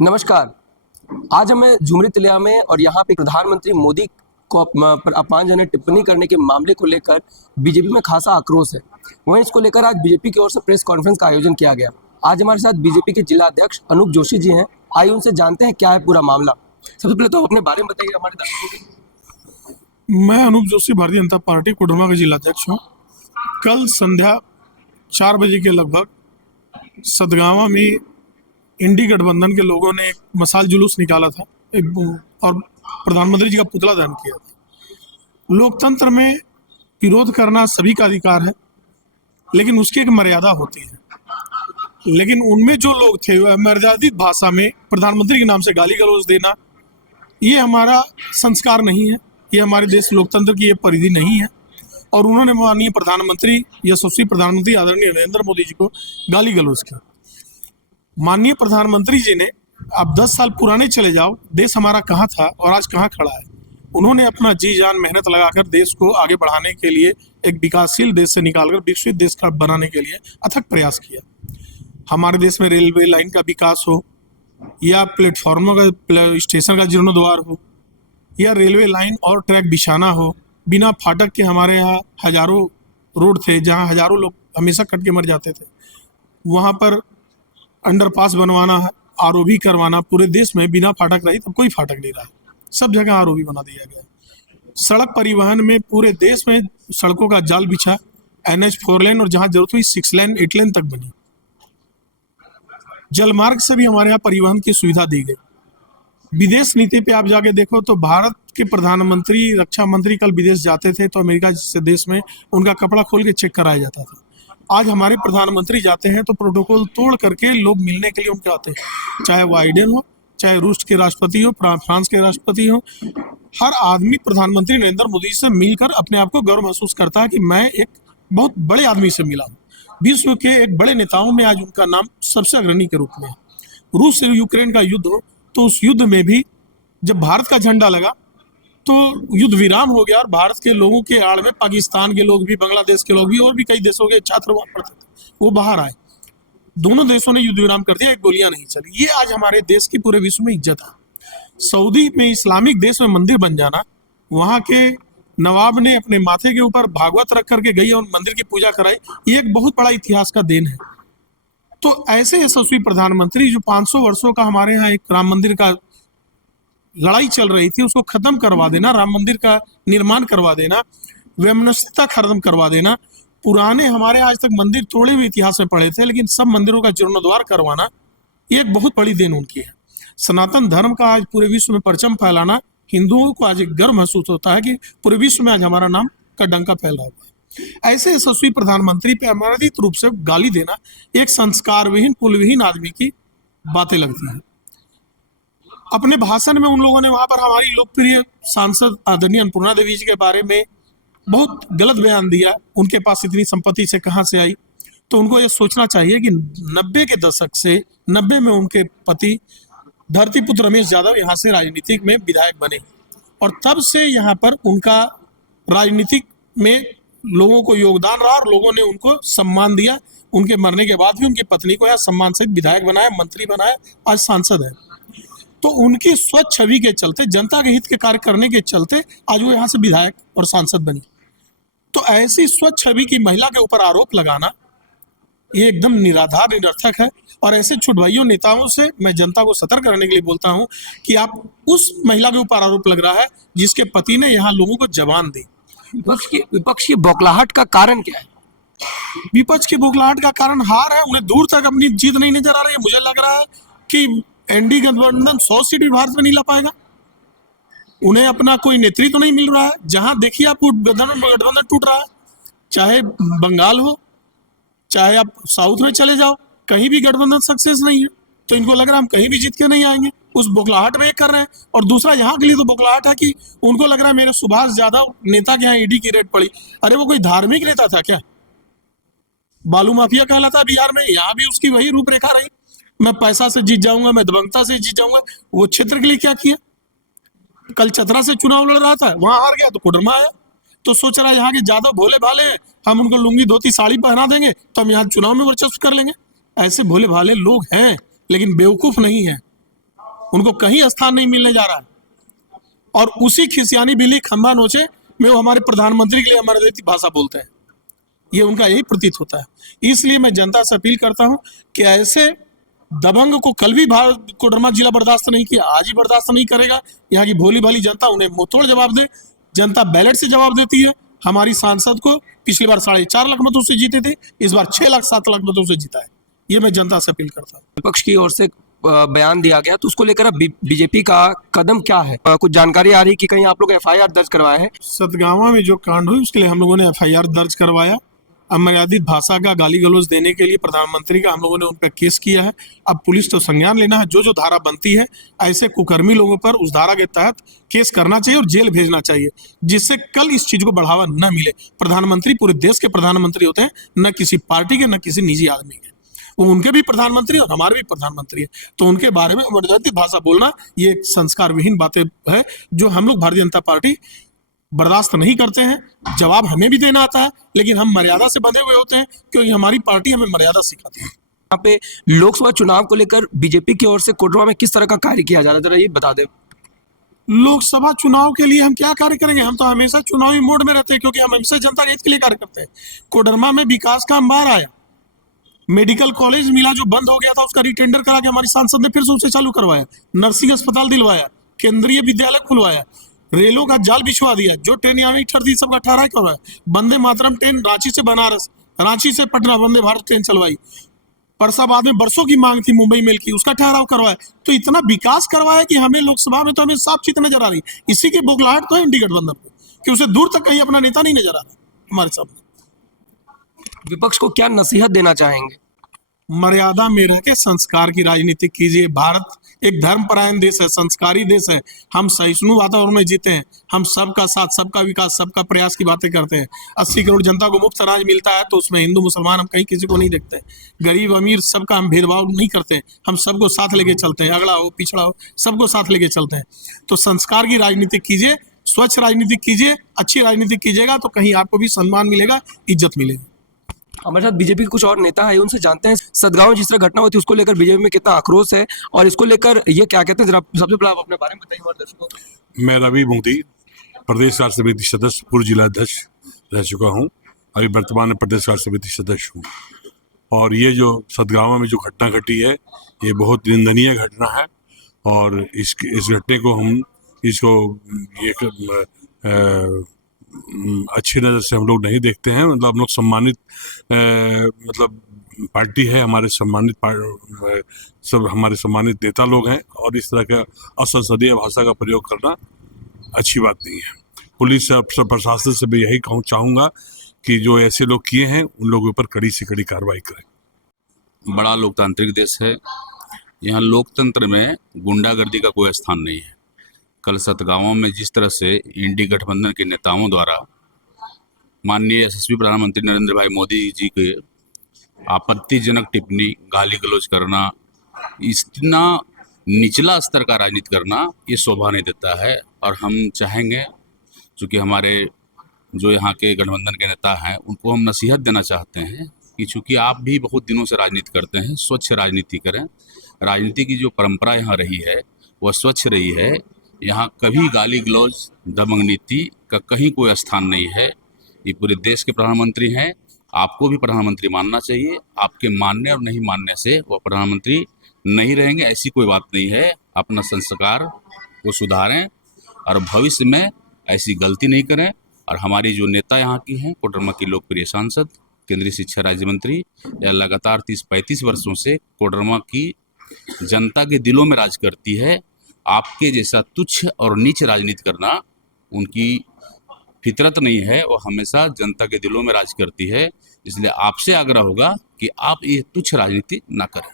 नमस्कार। आज हमें झुमरी तिलिया में और यहाँ पे प्रधानमंत्री मोदी को पर अपमानजनक टिप्पणी करने के मामले को लेकर बीजेपी में खासा आक्रोश है। वहीं इसको लेकर आज बीजेपी की ओर से प्रेस कॉन्फ्रेंस का आयोजन किया गया। आज हमारे साथ बीजेपी के जिला अध्यक्ष अनूप जोशी जी हैं। आइए उनसे जानते हैं क्या है पूरा मामला। सबसे पहले तो अपने बारे में बताइए हमारे दर्शकों को। मैं अनूप जोशी भारतीय जनता पार्टी कोडरमा का जिला अध्यक्ष हूँ। कल संध्या 4 बजे के लगभग सतगावा में इंडी गठबंधन के लोगों ने एक मशाल जुलूस निकाला था और प्रधानमंत्री जी का पुतला दहन किया था। लोकतंत्र में विरोध करना सभी का अधिकार है, लेकिन उसकी एक मर्यादा होती है। लेकिन उनमें जो लोग थे वह मर्यादित भाषा में प्रधानमंत्री के नाम से गाली गलौज देना, ये हमारा संस्कार नहीं है, ये हमारे देश लोकतंत्र की ये परिधि नहीं है। और उन्होंने माननीय प्रधानमंत्री यशस्वी प्रधानमंत्री आदरणीय नरेंद्र मोदी जी को गाली गलौज किया। माननीय प्रधानमंत्री जी ने, आप 10 साल पुराने चले जाओ, देश हमारा कहाँ था और आज कहाँ खड़ा है। उन्होंने अपना जी जान मेहनत लगाकर देश को आगे बढ़ाने के लिए, एक विकासशील देश से निकालकर विकसित देश का बनाने के लिए अथक प्रयास किया। हमारे देश में रेलवे लाइन का विकास हो, या प्लेटफॉर्मों का, स्टेशन का जीर्णोद्वार हो, या रेलवे लाइन और ट्रैक बिछाना हो। बिना फाटक के हमारे यहाँ हजारों रोड थे जहाँ हजारों लोग हमेशा कट के मर जाते थे। वहाँ पर अंडरपास बनवाना है, आरओबी करवाना। पूरे देश में बिना फाटक रही, तब कोई फाटक नहीं रहा, सब जगह आरओबी बना दिया गया। सड़क परिवहन में पूरे देश में सड़कों का जाल बिछा, NH 4 लेन और जहाँ जरूरत हुई 6 लेन 8 लेन तक बनी। जलमार्ग से भी हमारे यहाँ परिवहन की सुविधा दी गई। विदेश नीति पे आप जाके देखो तो भारत के प्रधानमंत्री, रक्षा मंत्री कल विदेश जाते थे तो अमेरिका जैसे देश में उनका कपड़ा खोल के चेक कराया जाता था। आज हमारे प्रधानमंत्री जाते हैं तो प्रोटोकॉल तोड़ करके लोग मिलने के लिए उनके आते हैं, चाहे वो बाइडेन हो, चाहे रूस के राष्ट्रपति हो, फ्रांस के राष्ट्रपति हो। हर आदमी प्रधानमंत्री नरेंद्र मोदी से मिलकर अपने आप को गर्व महसूस करता है कि मैं एक बहुत बड़े आदमी से मिला हूँ। विश्व के एक बड़े नेताओं में आज उनका नाम सबसे अग्रणी के रूप में है। रूस से यूक्रेन का युद्ध हो तो उस युद्ध में भी जब भारत का झंडा लगा तो युद्ध विराम हो गया और भारत के लोगों के आड़ में पाकिस्तान के लोग भी, बांग्लादेश के लोग भी और भी कई देशों के छात्र वहां पढ़ते थे, वो बाहर आए। दोनों देशों ने युद्ध विराम कर दिया, एक गोलियां नहीं चली। ये आज हमारे देश की पूरे विश्व में इज्जत है। सऊदी में, इस्लामिक देश में मंदिर बन जाना, वहां के नवाब ने अपने माथे के ऊपर भागवत रख करके गई और मंदिर की पूजा कराई, ये एक बहुत बड़ा इतिहास का देन है। तो ऐसे यशस्वी प्रधानमंत्री जो 500 वर्षों का हमारे यहाँ एक राम मंदिर का लड़ाई चल रही थी, उसको खत्म करवा देना, राम मंदिर का निर्माण करवा देना, वैमनस्यता खत्म करवा देना। पुराने हमारे आज तक मंदिर तोड़े हुए इतिहास में पड़े थे, लेकिन सब मंदिरों का जीर्णोद्वार करवाना, ये एक बहुत बड़ी देन उनकी है। सनातन धर्म का आज पूरे विश्व में परचम फैलाना, हिंदुओं को आज एक गर्व महसूस होता है कि पूरे विश्व में आज हमारा नाम का डंका फैल रहा है। ऐसे यशस्वी प्रधानमंत्री पे अमर्यादित रूप से गाली देना एक संस्कार विहीन, कुलविहीन आदमी की बातें लगती हैं। अपने भाषण में उन लोगों ने वहां पर हमारी लोकप्रिय सांसद आदरणीय अन्नपूर्णा देवी जी के बारे में बहुत गलत बयान दिया। उनके पास इतनी संपत्ति से कहां से आई? तो उनको ये सोचना चाहिए कि 90 के दशक से 90 में उनके पति धरतीपुत्र रमेश यादव यहाँ से राजनीतिक में विधायक बने और तब से यहाँ पर उनका राजनीतिक में लोगों को योगदान रहा और लोगों ने उनको सम्मान दिया। उनके मरने के बाद भी उनकी पत्नी को यहाँ सम्मान सहित विधायक बनाया, मंत्री बनाया, आज सांसद है। तो उनकी स्वच्छ छवि के चलते, जनता के हित के कार्य करने के चलते आज वो यहाँ से विधायक और सांसद बनी। तो ऐसी स्वच्छ छवि की महिला के ऊपर आरोप लगाना ये एकदम निराधार, निरर्थक है। और ऐसे छुटभाइयों नेताओं से मैं जनता को सतर्क रहने के लिए बोलता हूँ कि आप उस महिला के ऊपर आरोप लग रहा है जिसके पति ने यहाँ लोगों को जबान दी। विपक्ष की बौखलाहट का कारण क्या है? विपक्ष की बौखलाहट का कारण हार है। उन्हें दूर तक अपनी जीत नहीं नजर आ रही है। मुझे लग रहा है कि एनडी गठबंधन 100 सीट भी भारत में नहीं ला पाएगा। उन्हें अपना कोई नेतृत्व तो नहीं मिल रहा है। जहां देखिए आप गठबंधन टूट रहा है, चाहे बंगाल हो, चाहे आप साउथ में चले जाओ, कहीं भी गठबंधन सक्सेस नहीं है। तो इनको लग रहा है हम कहीं भी जीत के नहीं आएंगे, उस बौखलाहट में कर रहे हैं। और दूसरा यहाँ के लिए तो बौखलाहट है कि उनको लग रहा है मेरे सुभाष यादव नेता के यहाँ ईडी की रेड पड़ी। अरे वो कोई धार्मिक नेता था क्या? बालू माफिया कहलाता है बिहार में, यहाँ भी उसकी वही रूपरेखा रही। मैं पैसा से जीत जाऊंगा, मैं दबंगता से जीत जाऊंगा। वो क्षेत्र के लिए क्या किया? कल चतरा से चुनाव लड़ रहा था, वहां हार गया तो कोडरमा आया। तो सोच रहा है यहाँ के जादव भोले भाले हैं, हम उनको लुंगी धोती साड़ी पहना देंगे तो हम यहाँ चुनाव में वर्चस्व कर लेंगे। ऐसे भोले भाले लोग हैं, लेकिन बेवकूफ नहीं है। उनको कहीं स्थान नहीं मिलने जा रहा है। और उसी खिसियानी बिल्ली खंभा नोचे में वो हमारे प्रधानमंत्री के लिए अमरदेती भाषा बोलते हैं। ये उनका यही प्रतीत होता है। इसलिए मैं जनता से अपील करता हूं कि ऐसे दबंग को कल भी कोडरमा जिला बर्दाश्त नहीं किया, आज ही बर्दाश्त नहीं करेगा। यहाँ की भोली भाली जनता उन्हें मुंहतोड़ जवाब दे। जनता बैलेट से जवाब देती है। हमारी सांसद को पिछली बार 4.5 लाख मतों से जीते थे, इस बार 6 लाख 7 लाख मतों से जीता है। ये मैं जनता से अपील करता हूँ। विपक्ष की ओर से बयान दिया गया, तो उसको लेकर अब बीजेपी का कदम क्या है? कुछ जानकारी आ रही है कि कहीं आप लोग एफआईआर दर्ज करवाए हैं? सतगावा में जो कांड हुई उसके लिए हम लोगों ने एफआईआर दर्ज करवाया। अमर्यादित भाषा का गाली गलौज देने के लिए प्रधानमंत्री का हम लोगों ने उन पर केस किया है। अब पुलिस तो संज्ञान लेना है। जो धारा बनती है ऐसे कुकर्मी लोगों पर उस धारा के तहत केस करना चाहिए और जेल भेजना चाहिए, जिससे कल इस चीज को बढ़ावा न मिले। प्रधानमंत्री पूरे देश के प्रधानमंत्री होते हैं, न किसी पार्टी के, न किसी निजी आदमी के। वो उनके भी प्रधानमंत्री और हमारे भी प्रधानमंत्री है, तो उनके बारे में अमर्यादित भाषा बोलना ये एक संस्कार विहीन बातें है, जो हम लोग भारतीय जनता पार्टी बर्दाश्त नहीं करते हैं। जवाब हमें भी देना आता है, लेकिन हम मर्यादा से बंधे हुए होते हैं, क्योंकि हमारी पार्टी हमें मर्यादा सिखाती है। यहाँ पे लोकसभा चुनाव को लेकर बीजेपी की ओर से कोडरमा में किस तरह का कार्य किया जा रहा है, जरा ये बता दें। लोकसभा चुनाव के लिए हम क्या कार्य करेंगे? हम तो हमेशा चुनावी मोड में रहते हैं, क्योंकि हम हमेशा जनता हित के लिए कार्य करते हैं। कोडरमा में विकास का अंबार आया, मेडिकल कॉलेज मिला जो बंद हो गया था, उसका रिटेंडर करा के हमारी सांसद ने फिर से उसे चालू करवाया। नर्सिंग अस्पताल दिलवाया, केंद्रीय विद्यालय खुलवाया, रेलों का जाल बिछवा दिया, जो ट्रेन यहाँ नहीं ठहरती सबका ठहराया करवाया। वंदे मातरम ट्रेन रांची से बनारस, रांची से पटना वंदे भारत ट्रेन चलवाई। परसाबाद में बरसों की मांग थी मुंबई मेल की, उसका ठहराव करवाया। तो इतना विकास करवाया कि हमें लोकसभा में तो हमें साफ चित नजर आ रही। इसी की बौखलाहट तो है इंडी गठबंधन को, कि उसे दूर तक कहीं अपना नेता नहीं नजर आ रहा हमारे सामने। विपक्ष को क्या नसीहत देना चाहेंगे? मर्यादा में रह के संस्कार की राजनीति कीजिए। भारत एक धर्मपरायण देश है, संस्कारी देश है। हम सहिष्णु वातावरण में जीते हैं। हम सबका साथ, सबका विकास, सबका प्रयास की बातें करते हैं। 80 करोड़ जनता को मुफ्त अनाज मिलता है, तो उसमें हिंदू मुसलमान हम कहीं किसी को नहीं देखते। गरीब अमीर सबका हम भेदभाव नहीं करते। हम सबको साथ लेके चलते हैं, अगड़ा हो पिछड़ा हो सबको साथ लेके चलते हैं। तो संस्कार की राजनीति कीजिए, स्वच्छ राजनीति कीजिए। अच्छी राजनीति कीजिएगा तो कहीं आपको भी सम्मान मिलेगा, इज्जत मिलेगी। हमारे साथ बीजेपी के कुछ और नेता है, उनसे जानते हैं सतगांव में जिस तरह घटना हुई थी उसको लेकर बीजेपी में कितना आक्रोश है और इसको लेकर ये क्या कहते हैं। जरा सबसे पहले आप अपने बारे में बताइए हमारे दर्शकों को। मैं रवि मोदी, प्रदेश कार्य समिति सदस्य, पूर्व जिला अध्यक्ष रह चुका हूं। अभी वर्तमान में प्रदेश कार्य समिति सदस्य हूं। और ये जो सतगांव में जो घटना घटी है, ये बहुत निंदनीय घटना है। और इस घटने को हम अच्छी नज़र से हम लोग नहीं देखते हैं। मतलब हम लोग सम्मानित मतलब पार्टी है, हमारे सम्मानित सब हमारे सम्मानित नेता लोग हैं, और इस तरह का असंसदीय भाषा का प्रयोग करना अच्छी बात नहीं है। पुलिस अफसर प्रशासन से मैं यही चाहूँगा कि जो ऐसे लोग किए हैं उन लोगों पर कड़ी से कड़ी कार्रवाई करें। बड़ा लोकतांत्रिक देश है, यहाँ लोकतंत्र में गुंडागर्दी का कोई स्थान नहीं है। कल सतगांव में जिस तरह से इंडी गठबंधन के नेताओं द्वारा माननीय यशस्वी प्रधानमंत्री नरेंद्र भाई मोदी जी के आपत्तिजनक टिप्पणी, गाली गलौज करना, इतना निचला स्तर का राजनीति करना, ये शोभा नहीं देता है। और हम चाहेंगे, चूँकि हमारे जो यहाँ के गठबंधन के नेता हैं उनको हम नसीहत देना चाहते हैं कि चूँकि आप भी बहुत दिनों से राजनीति करते हैं, स्वच्छ राजनीति करें। राजनीति की जो परंपरा यहाँ रही है वह स्वच्छ रही है। यहाँ कभी गाली गलौज, दबंग नीति का कहीं कोई स्थान नहीं है। ये पूरे देश के प्रधानमंत्री हैं, आपको भी प्रधानमंत्री मानना चाहिए। आपके मानने और नहीं मानने से वो प्रधानमंत्री नहीं रहेंगे, ऐसी कोई बात नहीं है। अपना संस्कार को सुधारें और भविष्य में ऐसी गलती नहीं करें। और हमारी जो नेता यहाँ की हैं, कोडरमा की लोकप्रिय सांसद, केंद्रीय शिक्षा राज्य मंत्री, यह लगातार 30-35 वर्षों से कोडरमा की जनता के दिलों में राज करती है। आपके जैसा तुच्छ और नीच राजनीति करना उनकी फितरत नहीं है। वो हमेशा जनता के दिलों में राज करती है। इसलिए आपसे आग्रह होगा कि आप ये तुच्छ राजनीति ना करें।